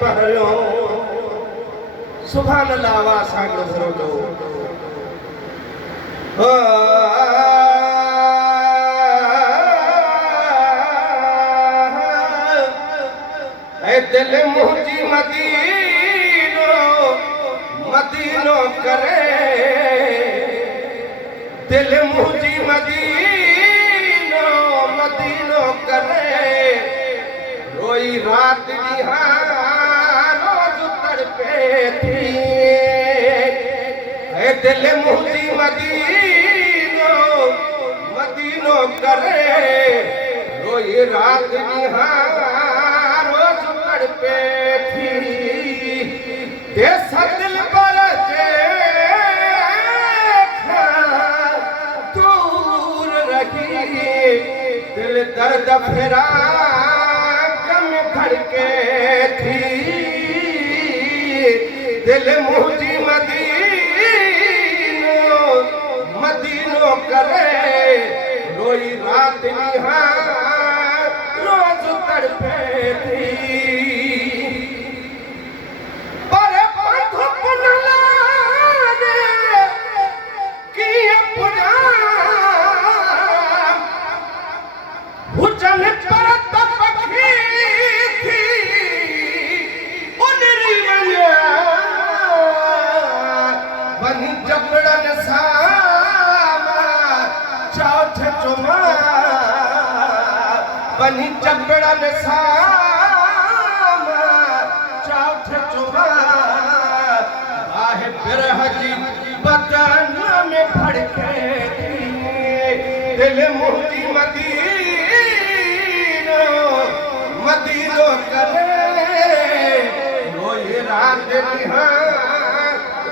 पहरियों सुभान अल्लाह आवाज़ सां गुज़रो जो ऐ दिल मुंहिंजी मदीनो मदीनो करे दिल मुंहिंजी मदीनो मदीनो करे रोई रात ॾींहं रोज़ तड़पे थी ऐ दिल मुंहिंजी मदीनो मदीनो करे रोई रात ॾींहं रोज़ तड़पे थी देसा दिल पर जे दूर रही दिल दर्द फिरा कम धड़के थी दिल मुंहिंजी मदीनो मदीनो करे रोई रात ॾींहं रोज़ तड़पे थी पर धुप न लागे कीअं पुॼां हुजनि पर त पखी थी उॾरी वञी जबड़नि सां चौथ चुमा वञी जबड़नि सां चौथ चुमा आहे बिरह जी बदन में फड़के थी दिल मुंहिंजी मदीनो मदीनो करे रोई रात ॾींहं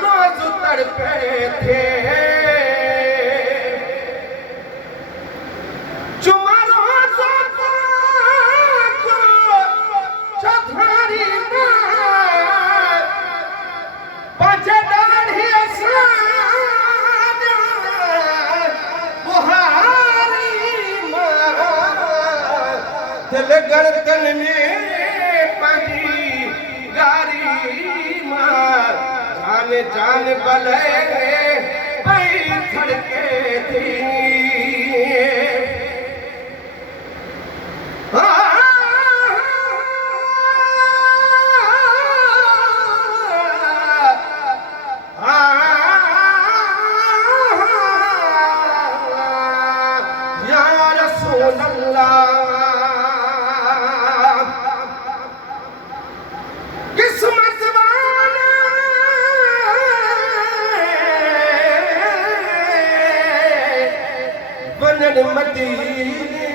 रोज़ तड़पे थे चुमा रोज़ को चौधारी पंहिंजे ॾाढी बुहारी दिल गर्दन में पंहिंजी गारी जान जान भले पई धड़के थी या रसूल अल्लाह किस्मत वाला बनन मदीने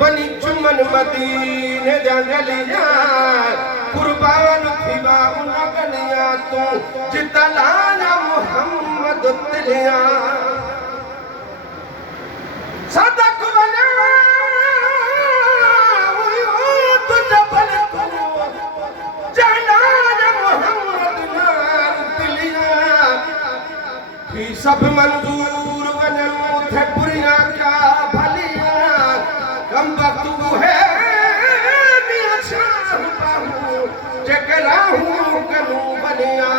वनी चुमन मदीने जा गलियां कुर्बान थीवा उन गलियां तू जिता लाया मोहम्मद तिलियां सदक वना तू जबल जलाया मोहम्मद नार तिलियां की सब मंजूर वनू थे बुरियां क्या भलियां कम तू है जगराहूं कनू बनिया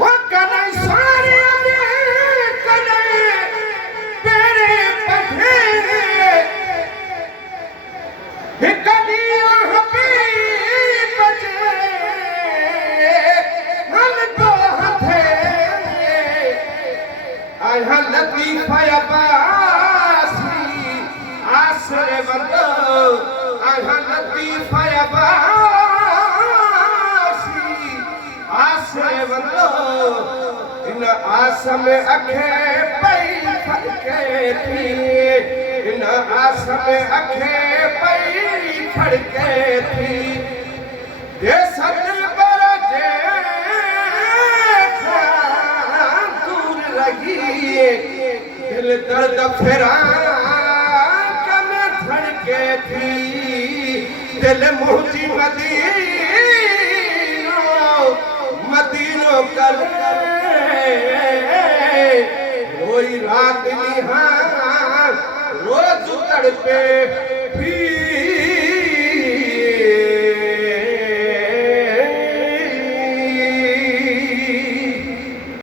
वो कनई सारे कनई तेरे पथे हिकलिया हबीब जे हल तो हथे आया लतीफ़ा अब्बासी आसरे वंदो आया लतीफ़ा अब्बासी आसरे वंदो इन आस में अखे पई फड़के थी इन आस में अखे पई फड़के थी ये दिल पर जे दूर रही दिल दर्द फिरा कम धड़के थी दिल मुंहिंजी मदीनो